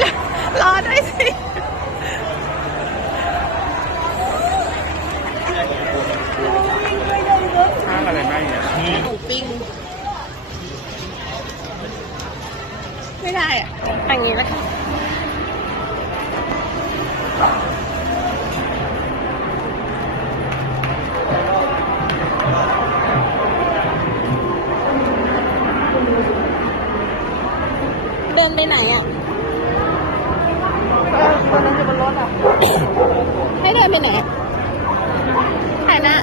เลยรอด้วยสิข้างอะไรไม่เนี่ยหมูปิ้งไม่ได้อะอย่างนี้แล้วกันเดินไปไหนอะคนนั้นอยู่บนรถอะ ให้เดินไปไหนอะไหนนะ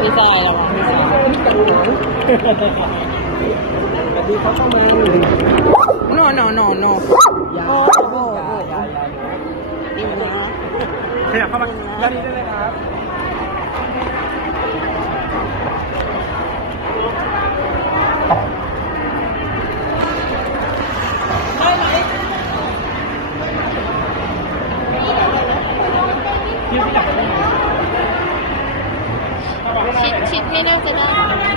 ดีใจแล้วอะ ดีเขาเข้ามาอยู่โนโนโนโนยาโอ้โหยายายาดีนะขยับเข้ามาด้านนี้ได้เลยครับชิดชิดไม่น่าจะได้พี่